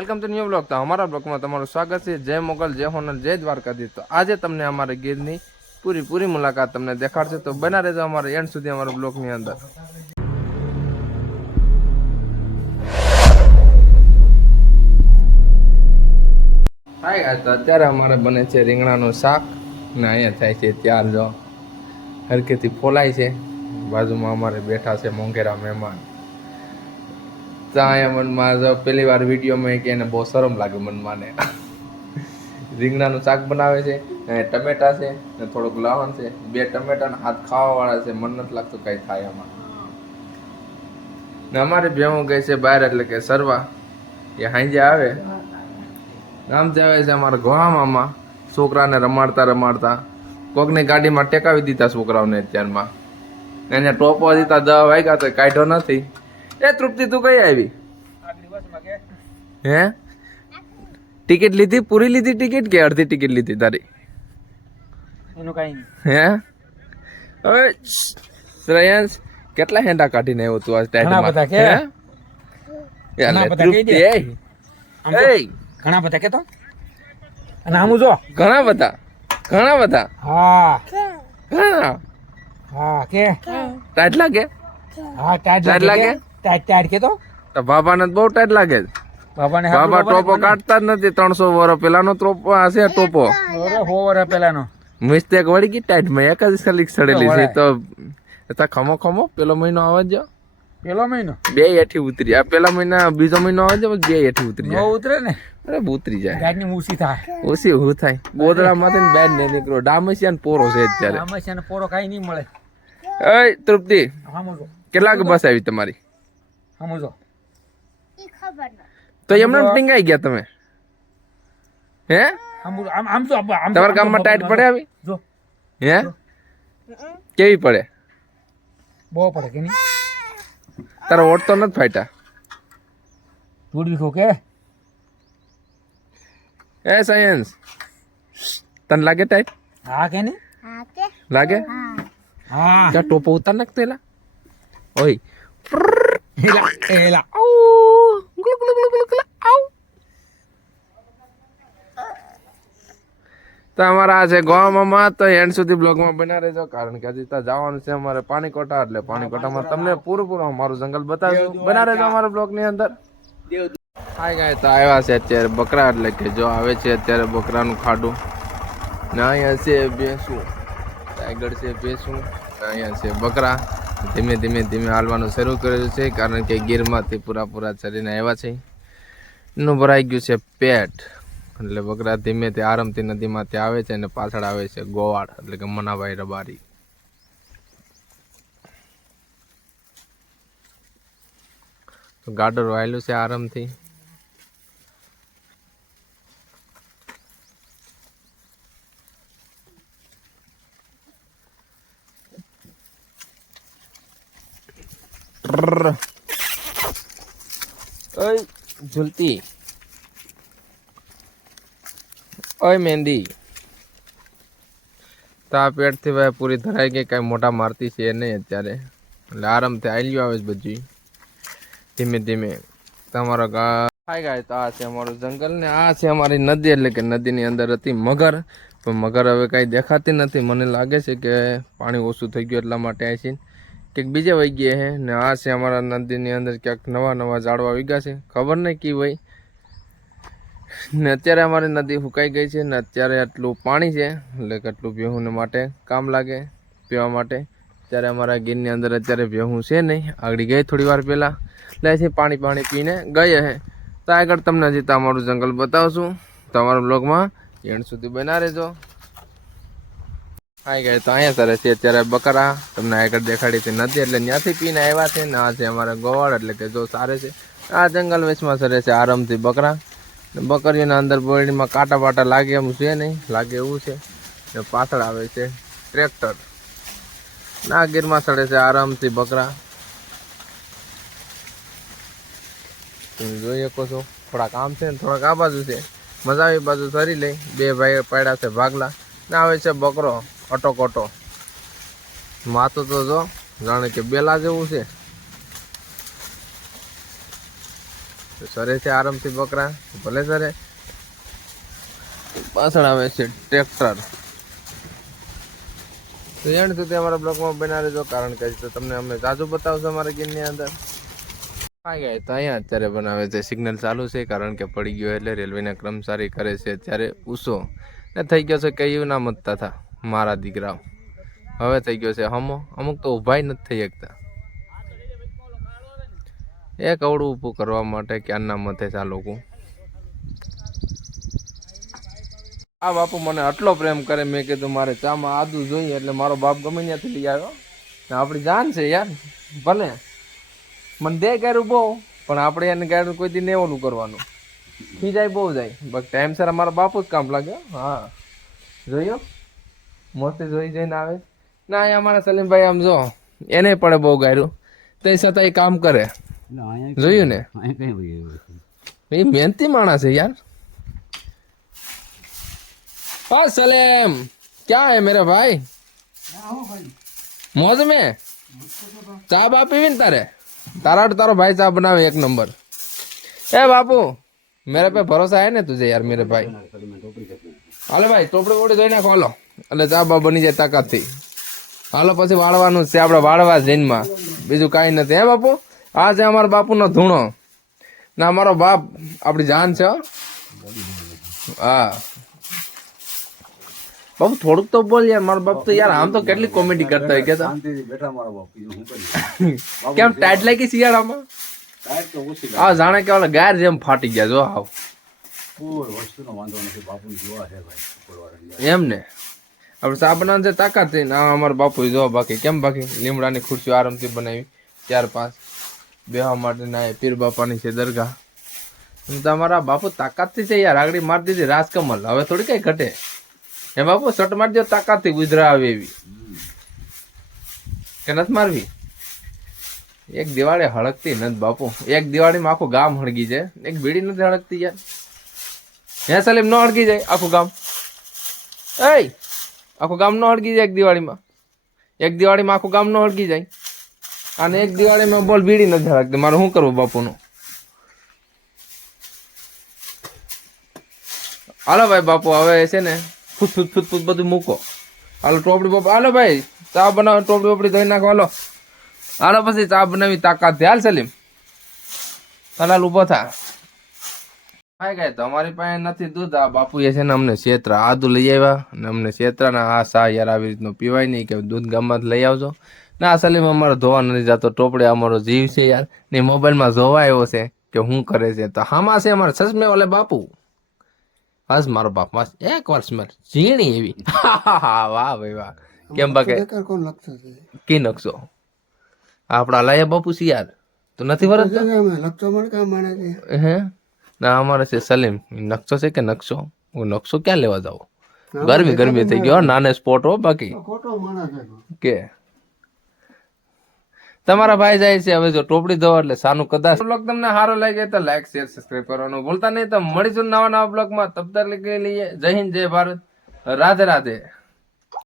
Welcome to new blog. તો અમારા બ્લોગમાં તમારું સ્વાગત છે. જય મોગલ, જય હોનર, જય દ્વારકાધીશ. તો આજે તમને અમારે ગીરની પૂરી મુલાકાત તમને દેખાડશે. તો બના રહેજો અમારે એન્ડ સુધી અમારા બ્લોગની અંદર. હાય, તો અત્યારે અમારે બને છે રીંગણાનું શાક ને અહીંયા થાય છે ત્યાર જો હરકેથી ફોલાય છે. બાજુમાં અમારે બેઠા છે મોંઘેરા મહેમાન. તો અહીંયા મનમાં પહેલી વાર વિડીયોમાં કે એને બહુ શરમ લાગે મનમાં. રીંગણાનું શાક બનાવે છે, ટમેટા છે ને થોડુંક લવણ છે. 2 ટમેટા હાથ ખાવાવાળા છે. મન નથી લાગતું કાંઈ થાય આમાં. ને અમારી ભેહું ગઈ છે બહાર, એટલે કે સરવા. એ હાંજે આવે આમ જ આવે છે અમારા ગોળામાં છોકરાને રમાડતા કોકની ગાડીમાં ટેકાવી દીધા છોકરાઓને. અત્યારમાં એને ટોપો દીધા 10 વાગ્યા તો કાઢ્યો નથી. એ તૃપ્તિ તું કઈ આવી? હે ટિકિટ લીધી? પૂરી લીધી ટિકિટ કે અડધી ટિકિટ લીધી તારી? એનું કઈ નહીં. હે હવે શ્રેયંશ કેટલા હેંડા કાઢીને આવ્યો તું આજ ટાઈટમાં? ઘણા બધા કે ઘણા બધા કે તો અને આમ જો ઘણા બધા હા ઘણા હા કે ટાઈટ લાગે? હા ટાઈટ લાગે. ટાઈટ કે તો બાબાને બહુ ટાઈટ લાગે. બાબા ટોપો કાઢતા જ નથી. 300 વર્ષ પેલાનો ટોપો હશે. ટોપો 100 વર્ષ પેલાનો મિસ્ટેક વળી ગઈ ટાઈટમાં. એક જ ખાલી સડેલી છે. તો ખમો પેલો મહિનો આવે જ. પેલો મહિનો 2 હેઠી ઉતરી. આ પેલા મહિના બીજો મહિનો આવે છે, 2 હેઠી ઉતરી જાય. ઉતરે ને? અરે ઉતરી જાય. ગાડી ની ઊંચી થાય. ઓછી હું થાય. ગોદડામાંથી બહાર નહીં નીકળો. ડામસિયા ને પોરો છે અત્યારે. ડામસિયા ને પોરો કઈ નહીં મળે. એ તૃપ્તિ સમજો કેટલા બસ આવી તમારી? સમજો તો એમને ટીંગાઈ ગયા તમે? હે આમ તો તમારા ગામમાં ટાઈટ પડે આવી? જો હે કેવી પડે? બહુ પડે કે નહીં? તારા ઓટ તો નથી ફાટ્યા? જોડવી ખો કે એ સાયન્સ તને લાગે ટાઈટ? હા કે નહીં લાગે? હા ત્યાં ટોપો ઉતાર નાખતો એલા. ઓય એલા તો અમારા છે ગોવામાં. તો એન્ડ સુધી બ્લોગમાં બના રહેજો, કારણ કે હજી ત્યાં જવાનું છે અમારે પાણીકોટા. એટલે પાણીકોટામાં તમને પૂરું અમારું જંગલ બતાવશું. બના રહેજો અમારા બ્લોગની અંદર. હાય ગાય, તો આવ્યા છે અત્યારે બકરા. એટલે કે જો આવે છે અત્યારે બકરાનું ખાડું. ને અહીંયા છે ભેંસું, ટાઈગર છે ભેંસું. અહીંયા છે બકરા. ધીમે ધીમે હાલવાનું શરૂ કરેલું છે, કારણ કે ગીરમાંથી પૂરા ચરીને આવ્યા છે. એનું ભરાઈ ગયું છે પેટ. એટલે બકરા ધીમેથી આરામથી નદીમાંથી આવે છે. અને પાછળ આવે છે ગોવાળ, એટલે કે મનાભાઈ રબારી. તો ગાડર વાયેલું છે આરામથી. ઓય ઝુલતી, ઓય મહેંદી. તો આ પેટથી ભાઈ પૂરી ધરાઈ ગઈ. કાંઈ મોટા મારતી છે નહીં અત્યારે. એટલે આરામથી આયલું આવે છે બધું ધીમે. તમારો હાય ગાય, તો આ છે અમારું જંગલ ને આ છે અમારી નદી. એટલે કે નદીની અંદર હતી મગર. પણ મગર હવે કાંઈ દેખાતી નથી. મને લાગે છે કે પાણી ઓછું થઈ ગયું એટલા માટે આ છે કંઈક બીજે વહી ગયા છે. ને આ છે અમારા નદીની અંદર ક્યાંક નવા ઝાડવા વીગ્યા છે. ખબર નહીં કી ભાઈ. ને અત્યારે અમારી નદી સુકાઈ ગઈ છે. ને અત્યારે આટલું પાણી છે, એટલે કે આટલું ભેહુંને માટે કામ લાગે પીવા માટે. ત્યારે અમારા ગીરની અંદર અત્યારે ભેહું છે નહીં. આગળ ગઈ થોડી વાર પહેલાં. એટલે છે પાણી પીને ગઈ હે. તો આગળ તમને હજી અમારું જંગલ બતાવશું. તમારા બ્લોગમાં એન્ડ સુધી બના રહેજો. આવી ગયા, તો અહીંયા સરે છે અત્યારે બકરા. તમને આગળ દેખાડી હતી નથી, એટલે ત્યાંથી પીને આવ્યા છે. ને આ છે અમારા ગોવાળ, એટલે કે જો સારે છે. આ જંગલ વેચમાં સરે છે આરામથી બકરા. બકરીઓના અંદર બોરડીમાં કાંટા બાટા લાગે એમ છે નહીં, લાગે એવું છે. ને પાછળ આવે છે ટ્રેક્ટર. ના ગીરમાં સડે છે આરામથી બકરા. તમે જોઈ શકો છો. થોડાક આમ છે ને થોડાક આ બાજુ છે. મજા આવી બાજુ સરી લઈ. 2 ભાઈ પાડ્યા છે ભાગલા. ને આવે છે બકરો અટોકોટો. માથું તો જો જાણે કે બેલા જેવું છે. તો સરે છે આરામથી બકરા, ભલે સરે. પાછળ આવે છે ટ્રેક્ટર. તો એન્ડ સુધી અમારા બ્લોગમાં બના રહેજો, કારણ કે તો તમને અમે તાજું બતાવશો અમારા ગીરની અંદર. આવી ગયા તો અહીંયા અત્યારે બનાવે છે, સિગ્નલ ચાલુ છે કારણ કે પડી ગયો એટલે રેલવેના કર્મચારી કરે છે અત્યારે પૂછો ને થઈ ગયો છે કયું ના મતતા હતા મારા દીકરાઓ. હવે થઈ ગયો છે હમો, અમુક તો ઊભાઈ નથી થઈ શકતા એક અવડું ઊભું કરવા માટે. ક્યારના મતે છે આ લોકો. આ બાપુ મને આટલો પ્રેમ કરે, મેં કીધું મારે ચામાં આદુ જોઈએ એટલે મારો બાપ ગમે ત્યાંથી લઈ આવ્યો. આપણી જાન છે યાર, ભલે મને દે ગાડું બહુ, પણ આપણે એને ગાડું કોઈ દી ને ઓલું કરવાનું ખીજાય બહુ જાય. બસ ટાઈમ સર અમારા બાપુ જ કામ લાગ્યો. હા જોયો મસ્તી જોઈ જઈને આવે ના. અહીંયા અમારા સલીમભાઈ આમ જો એને પડે બહુ ગાયરું, તે છતાં એ કામ કરે. જોયું ને, એ મહેનતી માણસ છે યાર. हाँ सलेम, क्या है मेरे भाई? मौज में चा बा पीवी तारे तारा तारो भाई चा बनावे एक नंबर. ए बापू मेरे पे भरोसा है ने तुझे यार मेरे भाई. हालो भाई टोपड़ी बोड़ी धोई नाखो हालो, એટલે ચા બા બની જાય તાકાતથી. હાલો પછી વાળવાનું છે આપણે, વાળવા જૈનમાં બીજું કાંઈ નથી. હે બાપુ, આ છે અમારા બાપુનો ધૂણો ના, અમારો બાપ આપણી જાન છે. હા બાપુ થોડુંક તો બોલ યાર. મારો બાપ તો યાર આમ તો કેટલી કોમેડી કરતા હોય. કેતા કેમ ટાઈટ લાગી શિયાળામાં? હા જાણે કે ઓલા ગાર જેમ ફાટી ગયા. જો આવ એમ ને આપણે ચા બનાવવાનું છે તાકાત થઈને. આ અમારા બાપુ જો બાકી કેમ, બાકી લીમડાની ખુરશીઓ આરામથી બનાવી 4-5 બેહવા માટે ના. પીર બાપાની છે દરગાહ. તમારા બાપુ તાકાતથી છે યાર. આગળ મારી દીધી રાજકમલ, હવે થોડી કઈ ઘટે. હે બાપુ શર્ટ મારી દો તાકાતથી, ગુજરા આવે એવી કે નથી મારવી? એક દિવાળી હળકતી નથી બાપુ. એક દિવાળીમાં આખું ગામ હળગી જાય, એક બીડી નથી હળકતી યાર. હે સલીમ, ન હળગી જાય આખું ગામ? એ આખું ગામ ન હળગી જાય એક દિવાળીમાં? એક દિવાળીમાં આખું ગામ ન હળગી જાય, અને એક દિવાળીમાં બોલ બીડી નથી હળકતી. મારે શું કરવું બાપુનું? હાલો ભાઈ બાપુ હવે છે ને ફૂટ બધું મૂકો. હાલો ટોપડી બાપા, હાલો ભાઈ ચા બનાવો, ટોપડી બોપડી ધોઈ નાખો. હાલો હાલો પછી ચા બનાવી તાકાત. હાલ સલીમ હાલ ઉભો થા. હાય ગાય તો અમારી પાસે નથી દૂધ. આ બાપુ એ છે ને અમને શેતરા આદુ લઈ આવ્યા, અને અમને શેતરાના આ સા યાર આવી રીતનું પીવાય નહીં કે દૂધ ગામમાં લઈ આવજો. ના સલીમ અમારો ધોવા નથી જતો. ટોપડે અમારો જીવ છે યાર ને, મોબાઈલમાં જોવા આવ્યો છે કે શું કરે છે. તો હામાં છે અમારે સસમે ઓલે બાપુ. હસ મારો બાપ મસ્ત એક વર્ષ માં ઝીણી એવી. વાહ ભાઈ વાહ. કેમ બાકે કી નકશો આપડા લાયા બાપુ છે યાર. તો નથી વરસ હે ના અમારે છે સલીમ. નકશો છે કે નકશો? હું નકશો ક્યાં લેવા જાવ? ગરમી થઈ ગયો નાને સ્પોટ હો. બાકી કે તમારા ભાઈ જાય છે હવે જો ટોપડી ધોવા એટલે સાનું. કદાચ બ્લોગ તમને સારો લાગે તો લાઈક શેર સબસ્ક્રાઈબ કરવાનું ભૂલતા નહીં. તો મળીશું નવા બ્લોગમાં. તબ તક લઈએ જય હિન્દ જય ભારત, રાધે રાધે.